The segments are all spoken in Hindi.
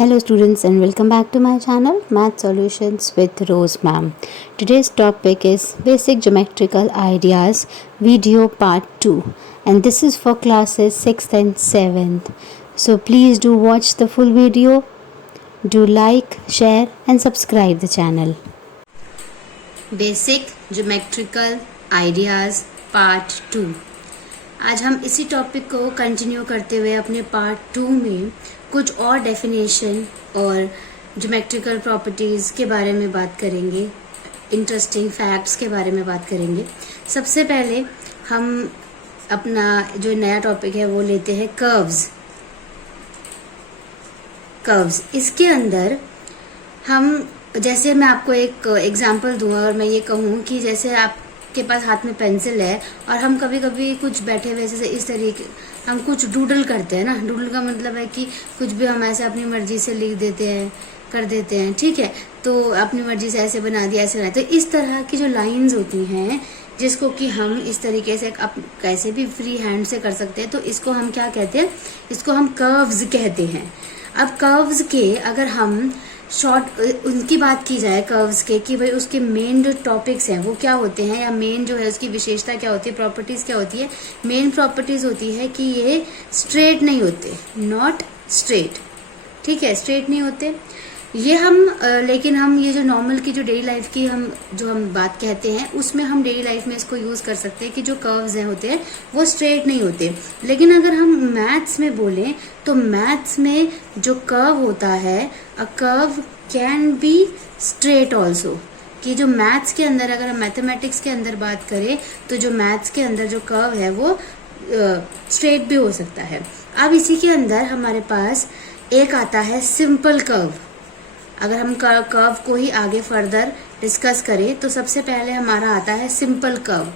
Hello students and welcome back to my channel Math Solutions with Rose Ma'am. Today's topic is Basic Geometrical Ideas video part 2 and this is for classes 6th and 7th. So please do watch the full video. Do like, share and subscribe the channel. Basic Geometrical Ideas part 2. आज हम इसी टॉपिक को कंटिन्यू करते हुए अपने पार्ट 2 में कुछ और डेफिनेशन और ज्योमेट्रिकल प्रॉपर्टीज़ के बारे में बात करेंगे, इंटरेस्टिंग फैक्ट्स के बारे में बात करेंगे। सबसे पहले हम अपना जो नया टॉपिक है वो लेते हैं कर्व्स। इसके अंदर हम, जैसे मैं आपको एक एग्जांपल दूँ और मैं ये कहूँ कि जैसे आपके पास हाथ में पेंसिल है और हम कभी कभी कुछ बैठे हुए जैसे इस तरीके हम कुछ डूडल करते हैं ना। डूडल का मतलब है कि कुछ भी हम ऐसे अपनी मर्जी से लिख देते हैं, कर देते हैं, ठीक है। तो अपनी मर्जी से ऐसे बना दिया, ऐसे बनाया। तो इस तरह की जो लाइंस होती हैं जिसको कि हम इस तरीके से कैसे भी फ्री हैंड से कर सकते हैं, तो इसको हम क्या कहते हैं, इसको हम कर्व्स कहते हैं। अब कर्व्स के अगर हम शॉर्ट उनकी बात की जाए कर्व्स के कि भाई उसके मेन जो टॉपिक्स हैं वो क्या होते हैं, या मेन जो है उसकी विशेषता क्या होती है, प्रॉपर्टीज क्या होती है। मेन प्रॉपर्टीज होती है कि ये स्ट्रेट नहीं होते, नॉट स्ट्रेट, ठीक है, स्ट्रेट नहीं होते ये हम लेकिन हम ये जो नॉर्मल की जो डेली लाइफ की हम बात कहते हैं उसमें हम डेली लाइफ में इसको यूज कर सकते हैं कि जो कर्व्स हैं होते हैं वो स्ट्रेट नहीं होते। लेकिन अगर हम मैथ्स में बोलें तो मैथ्स में जो कर्व होता है, a curve can be straight also, कि जो मैथ्स के अंदर, अगर हम मैथमेटिक्स के अंदर बात करें तो जो मैथ्स के अंदर जो कर्व है वो स्ट्रेट भी हो सकता है। अब इसी के अंदर हमारे पास एक आता है सिंपल कर्व। अगर हम कर्व को ही आगे फर्दर डिस्कस करें तो सबसे पहले हमारा आता है सिंपल कर्व।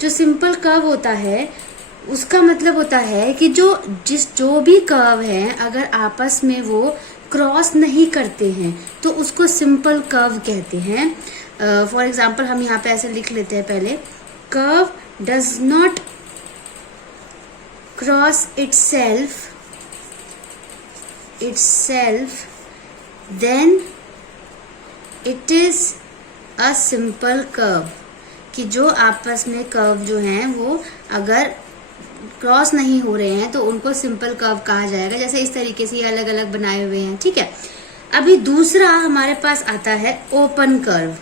जो सिंपल कर्व होता है उसका मतलब होता है कि जो भी कर्व है अगर आपस में वो क्रॉस नहीं करते हैं तो उसको सिंपल कर्व कहते हैं। फॉर एग्जाम्पल हम यहाँ पे ऐसे लिख लेते हैं पहले, curve does not cross itself then it is a simple curve, कि जो आपस में कर्व जो हैं वो अगर क्रॉस नहीं हो रहे हैं तो उनको सिंपल कर्व कहा जाएगा। जैसे इस तरीके से ये अलग अलग बनाए हुए हैं, ठीक है। अभी दूसरा हमारे पास आता है ओपन कर्व।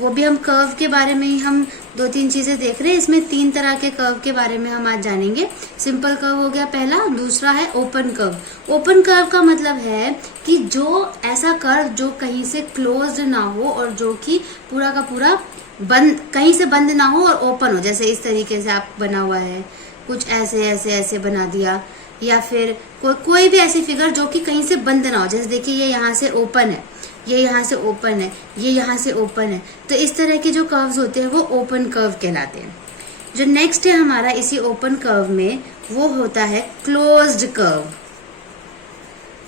वो भी हम कर्व के बारे में ही हम 2-3 चीजें देख रहे हैं। इसमें 3 तरह के कर्व के बारे में हम आज जानेंगे। सिंपल कर्व हो गया पहला, दूसरा है ओपन कर्व। ओपन कर्व का मतलब है कि जो ऐसा कर्व जो कहीं से क्लोज्ड ना हो और जो कि पूरा का पूरा बंद, कहीं से बंद ना हो और ओपन हो। जैसे इस तरीके से आप बना हुआ है, कुछ ऐसे ऐसे ऐसे बना दिया, या फिर कोई भी ऐसी फिगर जो कि कहीं से बंद ना हो। जैसे देखिए ये यहाँ से ओपन है, ये यहाँ से ओपन है, ये यहाँ से ओपन है। तो इस तरह के जो कर्व्स होते हैं वो ओपन कर्व कहलाते हैं। जो नेक्स्ट है हमारा इसी ओपन कर्व में वो होता है क्लोज्ड कर्व।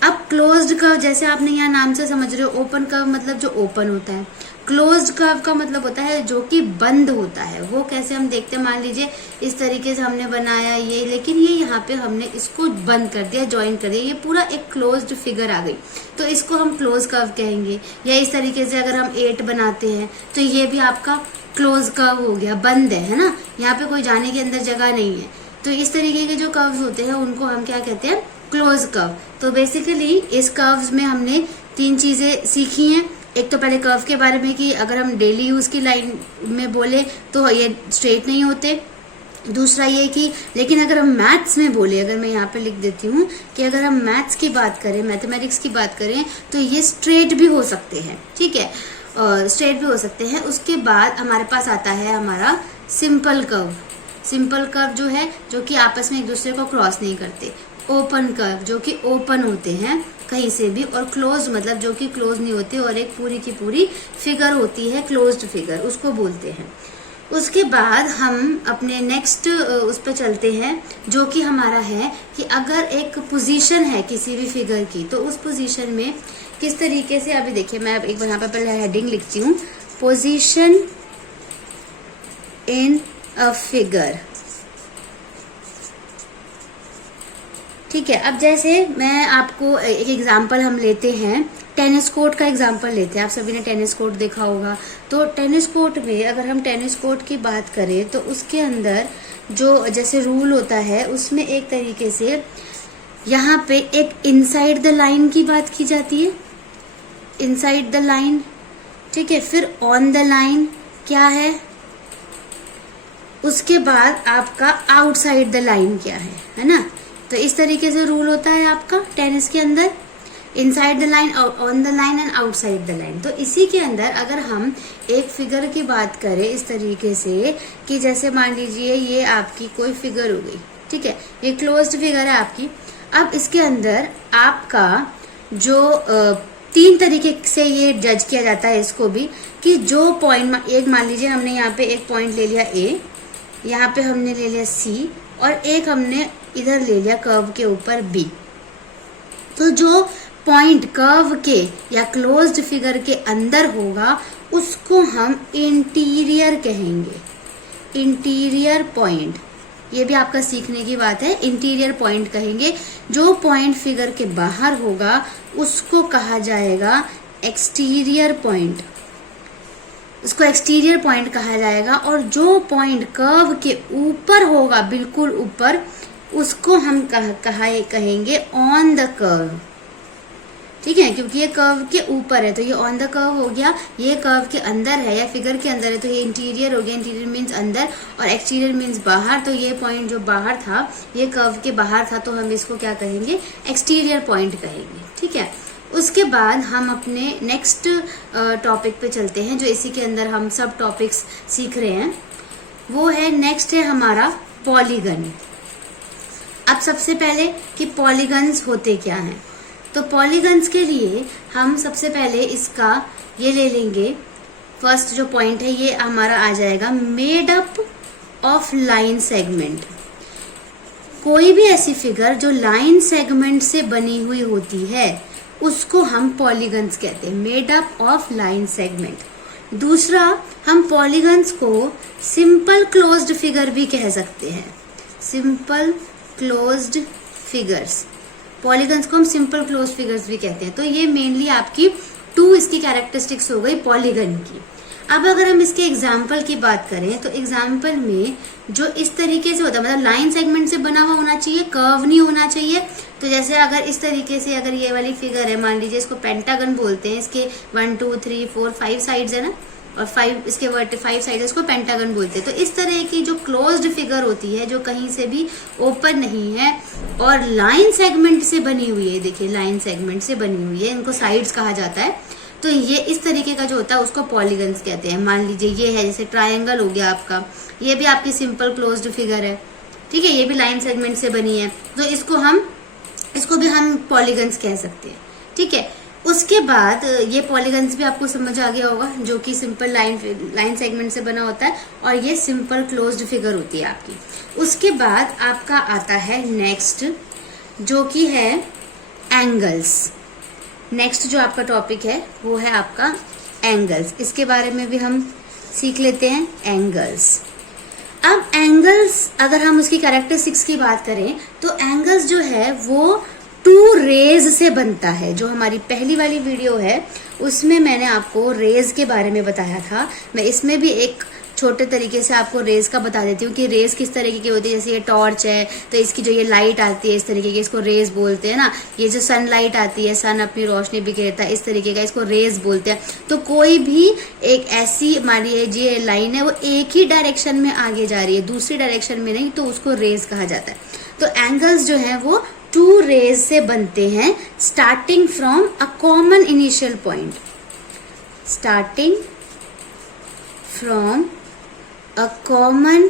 अब क्लोज्ड कर्व जैसे आपने यहाँ नाम से समझ रहे हो, ओपन कर्व मतलब जो ओपन होता है, क्लोज्ड कर्व का मतलब होता है जो कि बंद होता है। वो कैसे हम देखते हैं, मान लीजिए इस तरीके से हमने बनाया ये, लेकिन ये यहाँ पे हमने इसको बंद कर दिया, ज्वाइन कर दिया, ये पूरा एक क्लोज्ड फिगर आ गई, तो इसको हम क्लोज कर्व कहेंगे। या इस तरीके से अगर हम 8 बनाते हैं तो ये भी आपका क्लोज कर्व हो गया, बंद है ना, यहाँ पे कोई जाने के अंदर जगह नहीं है। तो इस तरीके के जो कर्व्स होते हैं उनको हम क्या कहते हैं, क्लोज कर्व। तो बेसिकली इस कर्व्स में हमने 3 चीजें सीखी हैं। एक तो पहले कर्व के बारे में कि अगर हम डेली यूज की लाइन में बोले तो ये स्ट्रेट नहीं होते। दूसरा ये कि लेकिन अगर हम मैथ्स में बोले, अगर मैं यहाँ पे लिख देती हूँ कि अगर हम मैथ्स की बात करें, मैथमेटिक्स की बात करें तो ये स्ट्रेट भी हो सकते हैं, ठीक है, स्ट्रेट भी हो सकते हैं। उसके बाद हमारे पास आता है हमारा सिंपल कर्व। सिंपल कर्व जो है जो कि आपस में एक दूसरे को क्रॉस नहीं करते। ओपन कर्व जो कि ओपन होते हैं कहीं से भी, और क्लोज मतलब जो कि क्लोज नहीं होते और एक पूरी की पूरी फिगर होती है, क्लोज्ड फिगर, उसको बोलते हैं। उसके बाद हम अपने नेक्स्ट उस पर चलते हैं जो कि हमारा है कि अगर एक पोजीशन है किसी भी फिगर की तो उस पोजीशन में किस तरीके से, अभी देखिए मैं एक यहाँ पर पहले हेडिंग लिखती हूँ, पोजीशन इन अ फिगर। ठीक है, अब जैसे मैं आपको एक एग्जांपल हम लेते हैं, टेनिस कोर्ट का एग्जांपल लेते हैं। आप सभी ने टेनिस कोर्ट देखा होगा। तो टेनिस कोर्ट में अगर हम टेनिस कोर्ट की बात करें तो उसके अंदर जो जैसे रूल होता है उसमें एक तरीके से यहाँ पे एक इनसाइड द लाइन की बात की जाती है, इनसाइड द लाइन, ठीक है। फिर ऑन द लाइन क्या है, उसके बाद आपका आउटसाइड द लाइन क्या है ना। तो इस तरीके से रूल होता है आपका टेनिस के अंदर, inside the line, on the line and outside the line. तो इसी के अंदर अगर हम एक फिगर की बात करें इस तरीके से कि जैसे मान लीजिए ये आपकी कोई फिगर हो गई, ठीक है, ये क्लोज्ड फिगर है आपकी। अब इसके अंदर आपका जो 3 तरीके से ये जज किया जाता है इसको भी, कि जो पॉइंट, एक मान लीजिए हमने यहाँ पे एक पॉइंट ले लिया ए, यहाँ पे हमने ले लिया सी, और एक हमने इधर ले लिया कर्व के ऊपर बी। तो जो पॉइंट कर्व के या क्लोज्ड फिगर के अंदर होगा उसको हम इंटीरियर कहेंगे, इंटीरियर पॉइंट। ये भी आपका सीखने की बात है, इंटीरियर पॉइंट कहेंगे। जो पॉइंट फिगर के बाहर होगा उसको कहा जाएगा एक्सटीरियर पॉइंट, उसको एक्सटीरियर पॉइंट कहा जाएगा। और जो पॉइंट कर्व के ऊपर होगा, बिल्कुल ऊपर, उसको हम कहेंगे ऑन द कर्व, ठीक है, क्योंकि ये कर्व के ऊपर है तो ये ऑन द कर्व हो गया। ये कर्व के अंदर है या फिगर के अंदर है तो ये इंटीरियर हो गया, इंटीरियर मीन्स अंदर, और एक्सटीरियर मीन्स बाहर। तो ये पॉइंट जो बाहर था, ये कर्व के बाहर था, तो हम इसको क्या कहेंगे, एक्सटीरियर पॉइंट कहेंगे, ठीक है। उसके बाद हम अपने नेक्स्ट टॉपिक पे चलते हैं, जो इसी के अंदर हम सब टॉपिक्स सीख रहे हैं। वो है नेक्स्ट है हमारा पॉलीगन। अब सबसे पहले कि पॉलीगन्स होते क्या हैं, तो पॉलीगन्स के लिए हम सबसे पहले इसका ये ले लेंगे, फर्स्ट जो पॉइंट है ये हमारा आ जाएगा made up of line segment. कोई भी ऐसी फिगर जो लाइन सेगमेंट से बनी हुई होती है उसको हम पॉलीगन्स कहते हैं, made up of line segment. दूसरा, हम पॉलीगन्स को सिंपल क्लोज्ड फिगर भी कह सकते हैं, सिंपल क्लोज्ड फिगर्स। पॉलीगन्स को हम सिंपल क्लोज्ड फिगर्स भी कहते हैं। तो ये मेनली आपकी 2 इसकी कैरेक्टरिस्टिक्स हो गई पॉलीगन की। अब अगर हम इसके एग्जाम्पल की बात करें तो एग्जाम्पल में जो इस तरीके से होता है, मतलब लाइन सेगमेंट से बना हुआ होना चाहिए, कर्व नहीं होना चाहिए। तो जैसे अगर इस तरीके से अगर ये वाली फिगर है, मान लीजिए इसको पेंटागन बोलते हैं, इसके 1 2 3 4 5 साइड्स है ना, और 5 इसके 5 साइड, इसको पेंटागन बोलते हैं। तो इस तरह की जो क्लोज्ड फिगर होती है, जो कहीं से भी ओपन नहीं है और लाइन सेगमेंट से बनी हुई है, देखिए लाइन सेगमेंट से बनी हुई है, इनको साइड्स कहा जाता है। तो ये इस तरीके का जो होता है उसको पॉलीगन्स कहते हैं। मान लीजिए ये है, जैसे ट्रायंगल हो गया आपका, ये भी आपकी सिंपल क्लोज्ड फिगर है, ठीक है, ये भी लाइन सेगमेंट से बनी है, तो इसको भी हम पॉलीगन्स कह सकते हैं, ठीक है। उसके बाद ये पॉलीगन्स भी आपको समझ आ गया होगा, जो कि सिंपल लाइन सेगमेंट से बना होता है, और ये सिंपल क्लोज्ड फिगर होती है आपकी। उसके बाद आपका आता है नेक्स्ट, जो कि है एंगल्स। नेक्स्ट जो आपका टॉपिक है वो है आपका एंगल्स। इसके बारे में भी हम सीख लेते हैं, एंगल्स। अब एंगल्स अगर हम उसकी कैरेक्टरिस्टिक्स की बात करें तो एंगल्स जो है वो 2 रेज से बनता है। जो हमारी पहली वाली वीडियो है उसमें मैंने आपको रेज के बारे में बताया था। मैं इसमें भी एक छोटे तरीके से आपको रेज का बता देती हूँ कि रेज किस तरीके की होती है। जैसे ये टॉर्च है तो इसकी जो ये लाइट आती है इस तरीके की, इसको रेज बोलते हैं ना। ये जो सनलाइट आती है, सन अपनी रोशनी बिखेरता है, इस तरीके का, इसको रेज बोलते हैं। तो कोई भी एक ऐसी मान लीजिए लाइन है वो एक ही डायरेक्शन में आगे जा रही है, दूसरी डायरेक्शन में नहीं, तो उसको रेज कहा जाता है। तो एंगल्स जो है वो 2 रेज से बनते हैं, starting from a common initial point, starting from a common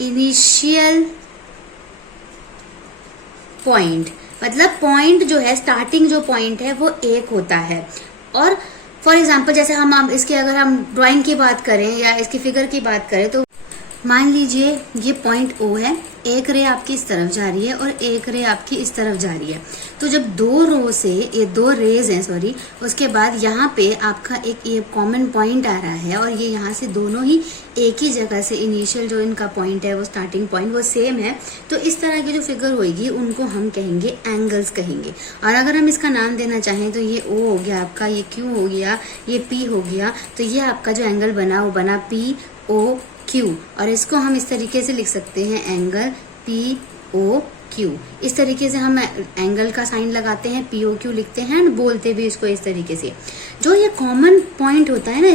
initial point. मतलब पॉइंट जो है, स्टार्टिंग जो पॉइंट है वो एक होता है। और फॉर एग्जाम्पल जैसे हम इसके अगर हम ड्राइंग की बात करें या इसकी फिगर की बात करें तो मान लीजिए ये पॉइंट O है, एक रे आपकी इस तरफ जा रही है और एक रे आपकी इस तरफ जा रही है। तो जब दो रो से ये दो रेज हैं सॉरी, उसके बाद यहाँ पे आपका एक ये कॉमन पॉइंट आ रहा है और ये यहाँ से दोनों ही एक ही जगह से इनिशियल जो इनका पॉइंट है वो स्टार्टिंग पॉइंट वो सेम है। तो इस तरह की जो फिगर होगी उनको हम कहेंगे एंगल्स कहेंगे। और अगर हम इसका नाम देना चाहें तो ये ओ हो गया आपका, ये क्यू हो गया, ये पी हो गया। तो ये आपका जो एंगल बना वो बना पी ओ क्यू, और इसको हम इस तरीके से लिख सकते हैं एंगल पी ओ क्यू। इस तरीके से हम एंगल का साइन लगाते हैं, पी ओ क्यू लिखते हैं और बोलते भी इसको इस तरीके से। जो ये कॉमन पॉइंट होता है ना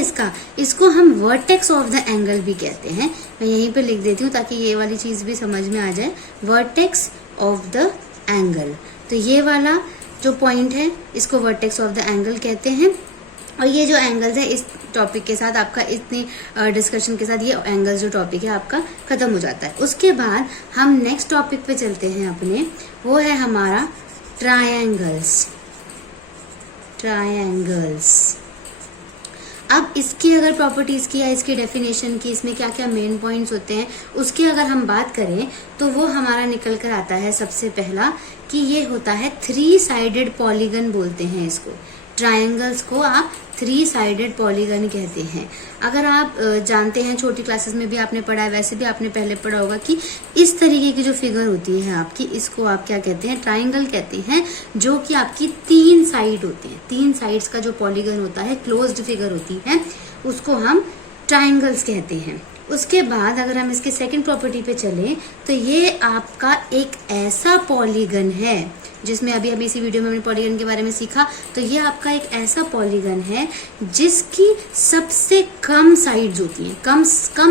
इसको हम वर्टेक्स ऑफ द एंगल भी कहते हैं। मैं यहीं पे लिख देती हूँ ताकि ये वाली चीज भी समझ में आ जाए, वर्टेक्स ऑफ द एंगल। तो ये वाला जो पॉइंट है इसको वर्टेक्स ऑफ द एंगल कहते हैं। और ये जो एंगल्स है इस टॉपिक के साथ आपका इतनी डिस्कशन के साथ ये एंगल्स जो टॉपिक है आपका खत्म हो जाता है। उसके बाद हम नेक्स्ट टॉपिक पे चलते हैं अपने, वो है हमारा ट्रायंगल्स। अब इसकी अगर प्रॉपर्टीज की या इसकी डेफिनेशन की, इसमें क्या क्या मेन पॉइंट्स होते हैं उसकी अगर हम बात करें तो वो हमारा निकल कर आता है सबसे पहला कि ये होता है 3 साइडेड पॉलीगन बोलते हैं इसको। ट्रायंगल्स को आप 3 साइडेड पॉलीगन कहते हैं। अगर आप जानते हैं छोटी क्लासेस में भी आपने पढ़ा है, वैसे भी आपने पहले पढ़ा होगा कि इस तरीके की जो फिगर होती है आपकी, इसको आप क्या कहते हैं, ट्रायंगल कहते हैं, जो कि आपकी 3 साइड होती है। 3 साइड्स का जो पॉलीगन होता है, क्लोज्ड फिगर होती है, उसको हम ट्रायंगल्स कहते हैं। उसके बाद अगर हम इसके सेकंड प्रॉपर्टी पे चलें तो ये आपका एक ऐसा पॉलीगन है जिसमें अभी इसी वीडियो में हमने पॉलीगन के बारे में सीखा। तो ये आपका एक ऐसा पॉलीगन है जिसकी सबसे कम साइड्स होती हैं। कम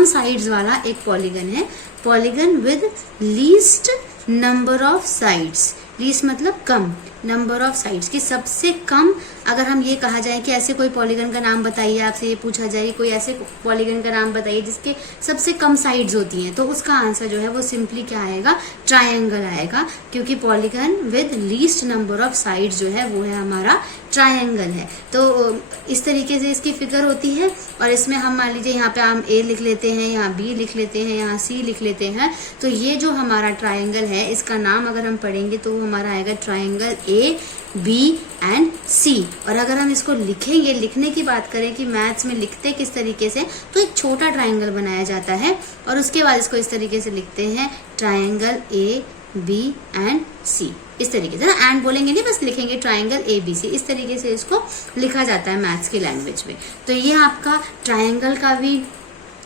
साइड्स वाला एक पॉलीगन है, polygon with least number of sides. Least मतलब कम, नंबर ऑफ साइड्स की सबसे कम। अगर हम ये कहा जाए कि ऐसे कोई पॉलीगन का नाम बताइए, आपसे ये पूछा जाए कोई ऐसे पॉलीगन का नाम बताइए जिसके सबसे कम साइड्स होती हैं, तो उसका आंसर जो है वो सिंपली क्या आएगा, ट्रायंगल आएगा, क्योंकि polygon with least number of sides जो है वो है हमारा ट्रायंगल है। तो इस तरीके से इसकी फिगर होती है। और इसमें हम मान लीजिए यहाँ पे हम ए लिख लेते हैं, यहाँ बी लिख लेते हैं, यहाँ सी लिख लेते हैं। तो ये जो हमारा ट्रायंगल है इसका नाम अगर हम पढ़ेंगे तो वो हमारा आएगा ट्रायंगल ए बी एंड सी। और अगर हम इसको लिखेंगे, लिखने की बात करें कि मैथ्स में लिखते किस तरीके से, तो एक छोटा ट्रायंगल बनाया जाता है और उसके बाद इसको इस तरीके से लिखते हैं ट्रायंगल ए बी एंड सी। इस तरीके से ना एंड बोलेंगे नहीं, बस लिखेंगे ट्रायंगल ए बी सी। इस तरीके से इसको लिखा जाता है मैथ्स की लैंग्वेज में। तो ये आपका ट्रायंगल का भी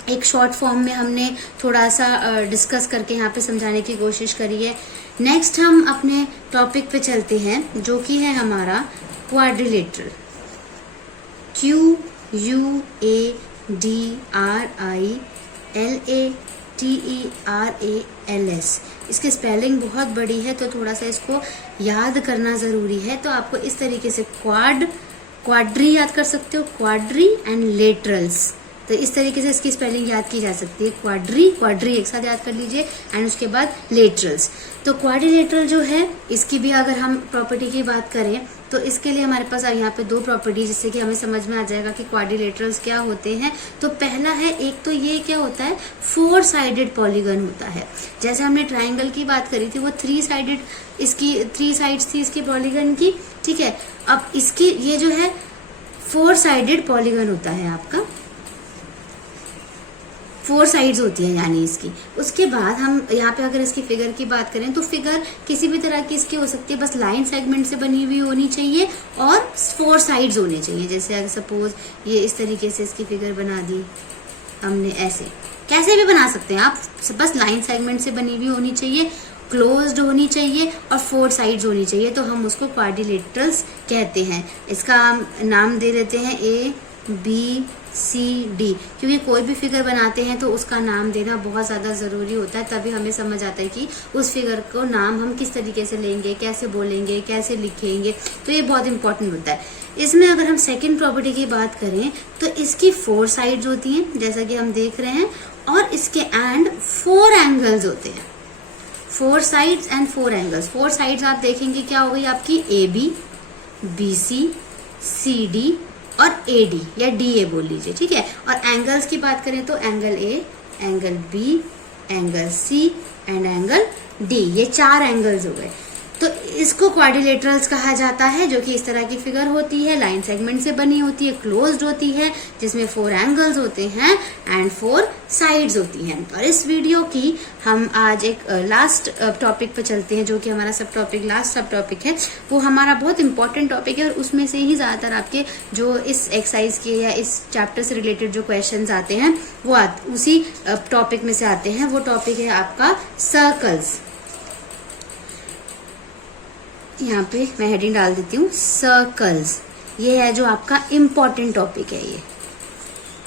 एक शॉर्ट फॉर्म में हमने थोड़ा सा डिस्कस करके यहाँ पे समझाने की कोशिश करी है। नेक्स्ट हम अपने टॉपिक पे चलते हैं जो कि है हमारा क्वाड्रिलेटरल। QUADRILATERALS। इसकी स्पेलिंग बहुत बड़ी है तो थोड़ा सा इसको याद करना जरूरी है। तो आपको इस तरीके से क्वाड्री याद कर सकते हो, क्वाड्री एंड लेटरल्स। तो इस तरीके से इसकी स्पेलिंग याद की जा सकती है, क्वाड्री एक साथ याद कर लीजिए एंड उसके बाद लेटरल्स। तो क्वाड्रिलेटरल जो है इसकी भी अगर हम प्रॉपर्टी की बात करें तो इसके लिए हमारे पास यहाँ पे 2 प्रॉपर्टी, जिससे कि हमें समझ में आ जाएगा कि क्वाड्रिलेटरल्स क्या होते हैं। तो पहला है, एक तो ये क्या होता है, 4 साइडेड पॉलीगन होता है। जैसे हमने ट्राइंगल की बात करी थी वो 3 साइडेड, इसकी 3 साइड्स थी इसके पॉलीगन की, ठीक है। अब इसकी ये जो है 4 साइडेड पॉलीगन होता है आपका, 4 साइड्स होती है यानी इसकी। उसके बाद हम यहाँ पे अगर इसकी फिगर की बात करें तो फिगर किसी भी तरह की इसकी हो सकती है, बस लाइन सेगमेंट से बनी हुई होनी चाहिए और 4 साइड्स होने चाहिए। जैसे अगर सपोज ये इस तरीके से इसकी फिगर बना दी हमने, ऐसे कैसे भी बना सकते हैं आप, बस लाइन सेगमेंट से बनी हुई होनी चाहिए, क्लोज्ड होनी चाहिए और 4 साइड्स होनी चाहिए, तो हम उसको क्वाड्रिलेटरल्स कहते हैं। इसका नाम दे देते हैं ABCD, क्योंकि कोई भी फिगर बनाते हैं तो उसका नाम देना बहुत ज़्यादा ज़रूरी होता है, तभी हमें समझ आता है कि उस फिगर को नाम हम किस तरीके से लेंगे, कैसे बोलेंगे, कैसे लिखेंगे, तो ये बहुत इंपॉर्टेंट होता है। इसमें अगर हम सेकंड प्रॉपर्टी की बात करें तो इसकी 4 साइड्स होती हैं जैसा कि हम देख रहे हैं, और इसके एंड 4 एंगल्स होते हैं, 4 साइड्स एंड 4 एंगल्स। 4 साइड्स आप देखेंगे क्या हो गई आपकी, AB, BC, CD और AD या DA बोल लीजिए, ठीक है। और एंगल्स की बात करें तो angle A, angle B, angle C and angle D. ये 4 एंगल्स हो गए। तो इसको क्वाड्रिलेटरल्स कहा जाता है, जो कि इस तरह की फिगर होती है, लाइन सेगमेंट से बनी होती है, क्लोज्ड होती है, जिसमें 4 एंगल्स होते हैं एंड 4 साइड्स होती हैं। और इस वीडियो की हम आज एक लास्ट टॉपिक पे चलते हैं, जो कि हमारा लास्ट सब टॉपिक है। वो हमारा बहुत इंपॉर्टेंट टॉपिक है और उसमें से ही ज्यादातर आपके जो इस एक्सरसाइज के या इस चैप्टर से रिलेटेड जो क्वेश्चंस आते हैं वो उसी टॉपिक में से आते हैं। वो टॉपिक है आपका सर्कल्स। यहाँ पे मैं हेडिंग डाल देती हूँ सर्कल्स। ये है जो आपका इम्पोर्टेंट टॉपिक है, ये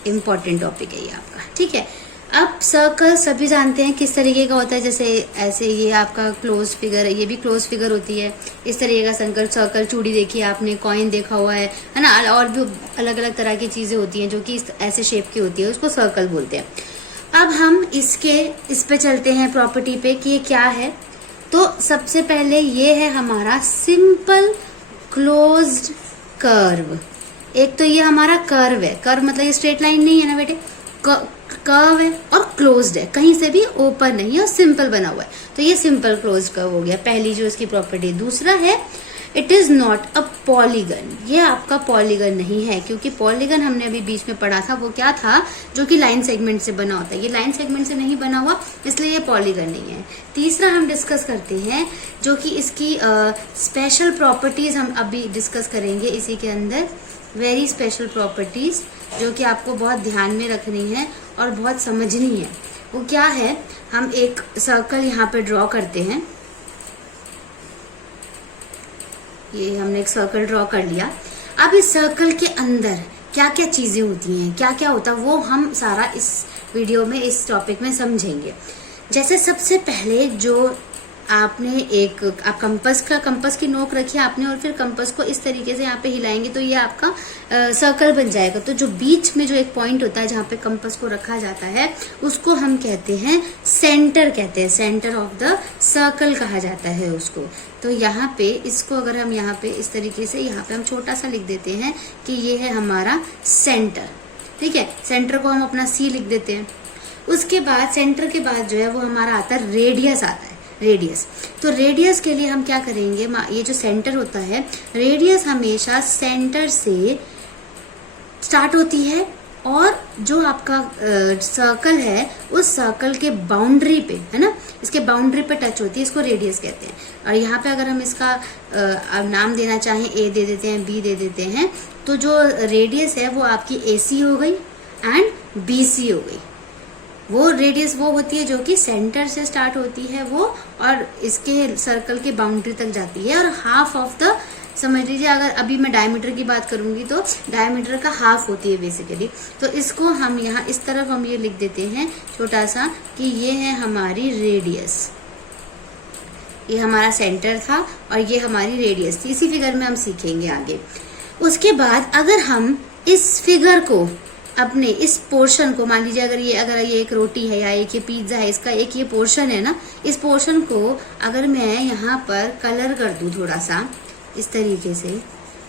इम्पोर्टेंट टॉपिक है ये आपका, ठीक है। अब सर्कल सभी जानते हैं किस तरीके का होता है। जैसे ऐसे ये आपका क्लोज फिगर है, ये भी क्लोज फिगर होती है। इस तरीके का सर्कल चूड़ी देखी आपने, कॉइन देखा हुआ है ना, और भी अलग अलग तरह की चीजें होती हैं जो कि ऐसे शेप की होती है, उसको सर्कल बोलते हैं। अब हम इस पे चलते हैं प्रॉपर्टी पे कि ये क्या है। तो सबसे पहले ये है हमारा सिंपल क्लोज्ड कर्व। एक तो ये हमारा कर्व है, कर्व मतलब ये स्ट्रेट लाइन नहीं है ना बेटे, कर्व है और क्लोज्ड है, कहीं से भी ओपन नहीं है और सिंपल बना हुआ है। तो ये सिंपल क्लोज्ड कर्व हो गया, पहली जो इसकी प्रॉपर्टी। दूसरा है it is not a polygon. ये आपका पॉलीगन नहीं है, क्योंकि पॉलीगन हमने अभी बीच में पढ़ा था, वो क्या था, जो कि लाइन सेगमेंट से बना होता है। ये लाइन सेगमेंट से नहीं बना हुआ, इसलिए ये पॉलीगन नहीं है। तीसरा हम डिस्कस करते हैं, जो कि इसकी स्पेशल प्रॉपर्टीज हम अभी डिस्कस करेंगे इसी के अंदर। वेरी स्पेशल प्रॉपर्टीज जो कि आपको बहुत ध्यान में रखनी है और बहुत समझनी है। वो क्या है, हम एक सर्कल यहाँ पे ड्रॉ करते हैं। ये हमने एक सर्कल ड्रॉ कर लिया। अब इस सर्कल के अंदर क्या क्या चीजें होती हैं, क्या क्या होता है, वो हम सारा इस वीडियो में, इस टॉपिक में समझेंगे। जैसे सबसे पहले जो आपने आप कंपास की नोक रखी आपने और फिर कंपास को इस तरीके से यहाँ पे हिलाएंगे तो ये आपका सर्कल बन जाएगा। तो जो बीच में जो एक पॉइंट होता है जहाँ पे कंपास को रखा जाता है, उसको हम कहते हैं सेंटर, कहते हैं सेंटर ऑफ द सर्कल कहा जाता है उसको। तो यहाँ पे इसको अगर हम यहाँ पे इस तरीके से यहाँ पे हम छोटा सा लिख देते हैं कि ये है हमारा सेंटर, ठीक है। सेंटर को हम अपना सी लिख देते हैं। उसके बाद सेंटर के बाद जो है वो हमारा आता है रेडियस, आता है रेडियस। तो रेडियस के लिए हम क्या करेंगे, ये जो सेंटर होता है, रेडियस हमेशा सेंटर से स्टार्ट होती है और जो आपका सर्कल है उस सर्कल के बाउंड्री पे, है ना, इसके बाउंड्री पे टच होती है, इसको रेडियस कहते हैं। और यहाँ पे अगर हम इसका नाम देना चाहें, ए दे देते हैं, बी दे देते हैं, तो जो रेडियस है वो आपकी AC हो गई एंड BC हो गई। वो रेडियस वो होती है जो कि सेंटर से स्टार्ट होती है वो, और इसके सर्कल के बाउंड्री तक जाती है। और हाफ ऑफ द, समझ लीजिए अगर अभी मैं डायमीटर की बात करूंगी तो डायमीटर का हाफ होती है बेसिकली। तो इसको हम यहाँ इस तरफ हम ये लिख देते हैं छोटा सा कि ये है हमारी रेडियस। ये हमारा सेंटर था और ये हमारी रेडियस थी। इसी फिगर में हम सीखेंगे आगे। उसके बाद अगर हम इस फिगर को, अपने इस पोर्शन को, मान लीजिए अगर ये एक रोटी है या एक ये पिज्जा है, इसका एक ये पोर्शन है ना, इस पोर्शन को अगर मैं यहाँ पर कलर कर दूं थोड़ा सा इस तरीके से,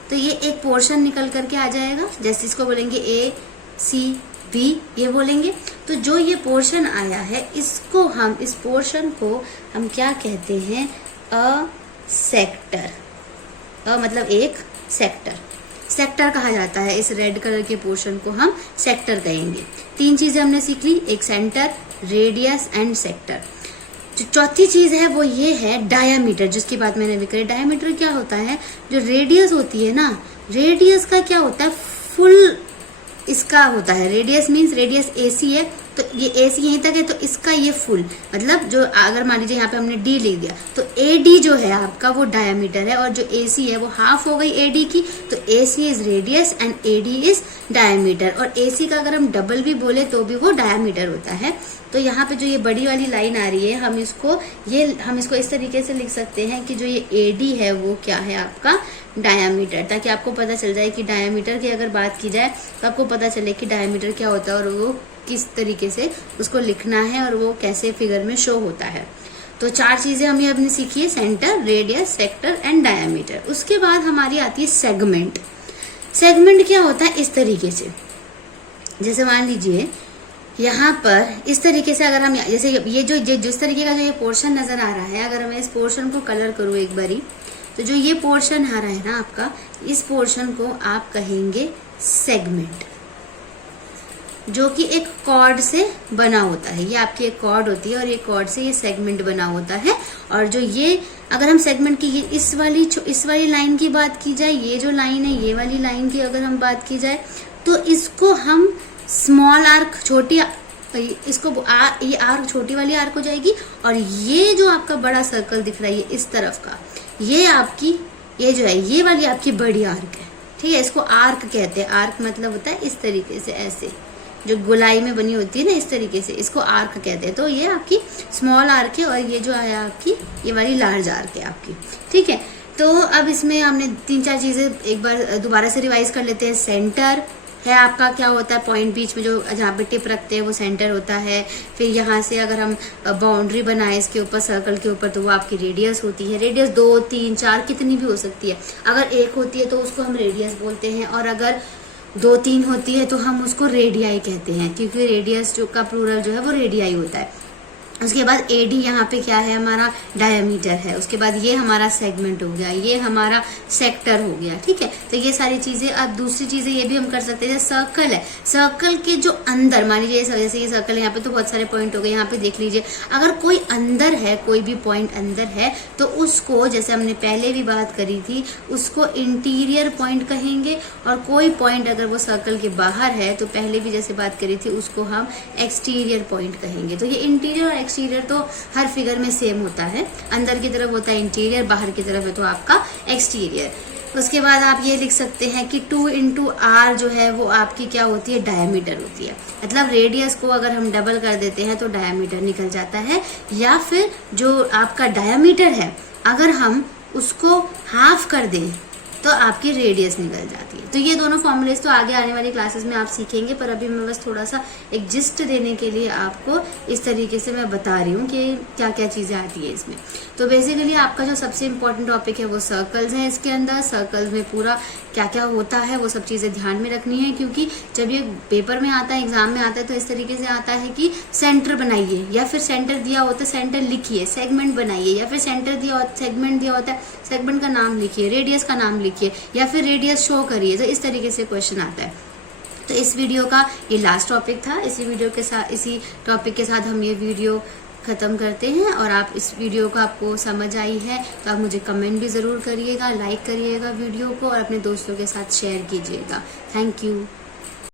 तो ये एक पोर्शन निकल करके आ जाएगा। जैसे इसको बोलेंगे ACB, ये बोलेंगे। तो जो ये पोर्शन आया है, इसको हम, इस पोर्शन को हम क्या कहते हैं, अ सेक्टर। मतलब एक सेक्टर, सेक्टर कहा जाता है। इस रेड कलर के पोर्शन को हम सेक्टर कहेंगे। 3 चीजें हमने सीख ली, एक सेंटर, रेडियस एंड सेक्टर। जो चौथी चीज है वो ये है डायामीटर, जिसकी बात मैंने अभी करी। डायामीटर क्या होता है, जो रेडियस होती है ना, रेडियस का क्या होता है, फुल इसका होता है। रेडियस मीन्स रेडियस AC है, तो ये AC यहीं तक है, तो इसका ये फुल, मतलब जो अगर मान लीजिए यहाँ पे हमने D लिख दिया, तो AD जो है आपका वो डायमीटर है, और जो AC है वो हाफ हो गई AD की। तो AC is radius and AD is diameter. और AC का अगर हम डबल भी बोले तो भी वो डायमीटर होता है। तो यहाँ पे जो ये बड़ी वाली लाइन आ रही है, हम इसको इस तरीके से लिख सकते हैं कि जो ये AD है वो क्या है, आपका डायामीटर, ताकि आपको पता चल जाए कि डायामीटर की अगर बात की जाए तो आपको पता चले कि डायामीटर क्या होता है और वो किस तरीके से उसको लिखना है और वो कैसे फिगर में शो होता है। तो 4 चीजें हमने अपनी सीखी है, centre, radius, sector and diameter. उसके बाद हमारी आती है सेगमेंट। सेगमेंट क्या होता है, इस तरीके से, जैसे मान लीजिए यहाँ पर इस तरीके से अगर हम जैसे ये जो जिस तरीके का जो ये पोर्शन नजर आ रहा है, अगर मैं इस पोर्शन को कलर करूँ एक बारी, तो जो ये पोर्शन आ रहा है ना आपका, इस पोर्शन को आप कहेंगे सेगमेंट, जो कि एक कॉर्ड से बना होता है। ये आपकी एक कॉर्ड होती है और ये कॉर्ड से ये सेगमेंट बना होता है। और जो ये अगर हम सेगमेंट की ये इस वाली लाइन की बात की जाए, ये जो लाइन है ये वाली लाइन की अगर हम बात की जाए, तो इसको हम स्मॉल आर्क, छोटी इसको ये आर्क छोटी वाली आर्क हो जाएगी। और ये जो आपका बड़ा सर्कल दिख रहा है इस तरफ का, ये आपकी ये जो है ये वाली आपकी बड़ी आर्क है, ठीक है। इसको आर्क कहते हैं। आर्क मतलब होता है इस तरीके से, ऐसे जो गोलाई में बनी होती है ना, इस तरीके से, इसको आर्क कहते हैं। तो ये आपकी स्मॉल आर्क है और ये जो है आपकी ये वाली लार्ज आर्क है आपकी, ठीक है। तो अब इसमें हमने 3-4 चीजें एक बार दोबारा से रिवाइज कर लेते हैं। सेंटर है आपका, क्या होता है, पॉइंट बीच में जो जहाँ पे टिप रखते हैं वो सेंटर होता है। फिर यहाँ से अगर हम बाउंड्री बनाए इसके ऊपर, सर्कल के ऊपर, तो वो आपकी रेडियस होती है। रेडियस 2, 3, 4 कितनी भी हो सकती है। अगर 1 होती है तो उसको हम रेडियस बोलते हैं, और अगर 2, 3 होती है तो हम उसको रेडियाई कहते हैं, क्योंकि रेडियस जो का प्लूरल जो है वो रेडियाई होता है। उसके बाद एडी यहाँ पे क्या है, हमारा डायमीटर है। उसके बाद ये हमारा सेगमेंट हो गया, ये हमारा सेक्टर हो गया, ठीक है। तो ये सारी चीजें। अब दूसरी चीजें ये भी हम कर सकते हैं, सर्कल है, सर्कल के जो अंदर, मान लीजिए जैसे ये सर्कल है, यहाँ पे तो बहुत सारे पॉइंट हो गए, यहाँ पे देख लीजिए। अगर कोई अंदर है, कोई भी पॉइंट अंदर है, तो उसको, जैसे हमने पहले भी बात करी थी, उसको इंटीरियर पॉइंट कहेंगे। और कोई पॉइंट अगर वो सर्कल के बाहर है, तो पहले भी जैसे बात करी थी, उसको हम एक्सटीरियर पॉइंट कहेंगे। तो ये इंटीरियर और एक्सटीरियर तो हर फिगर में सेम होता है। अंदर की तरफ होता है इंटीरियर, बाहर की तरफ है तो आपका एक्सटीरियर। उसके बाद आप ये लिख सकते हैं कि 2 × r जो है वो आपकी क्या होती है, डायमीटर होती है। मतलब रेडियस को अगर हम डबल कर देते हैं तो डायमीटर निकल जाता है। या फिर जो आपका डायमीटर है, अगर हम उसको हाफ कर दें तो आपकी रेडियस निकल जाती है। तो ये दोनों फॉर्मूलेस तो आगे आने वाली क्लासेस में आप सीखेंगे, पर अभी मैं बस थोड़ा सा एक जिस्ट देने के लिए आपको इस तरीके से मैं बता रही हूँ कि क्या क्या चीजें आती है इसमें। तो बेसिकली आपका जो सबसे इम्पोर्टेंट टॉपिक है वो सर्कल्स है। इसके अंदर सर्कल्स में पूरा क्या क्या होता है वो सब चीजें ध्यान में रखनी है, क्योंकि जब ये पेपर में आता है, एग्जाम में आता है, तो इस तरीके से आता है कि सेंटर बनाइए, या फिर सेंटर दिया होता है सेंटर लिखिए, सेगमेंट बनाइए, या फिर सेंटर दिया होता सेगमेंट दिया होता है सेगमेंट का नाम लिखिए, रेडियस का नाम लिखिए, या फिर रेडियस शो करिए। तो इस तरीके से क्वेश्चन आता है। तो इस वीडियो का ये लास्ट टॉपिक था। इसी टॉपिक के साथ हम ये वीडियो खत्म करते हैं। और आप इस वीडियो को आपको समझ आई है तो आप मुझे कमेंट भी ज़रूर करिएगा, लाइक करिएगा वीडियो को, और अपने दोस्तों के साथ शेयर कीजिएगा। Thank you.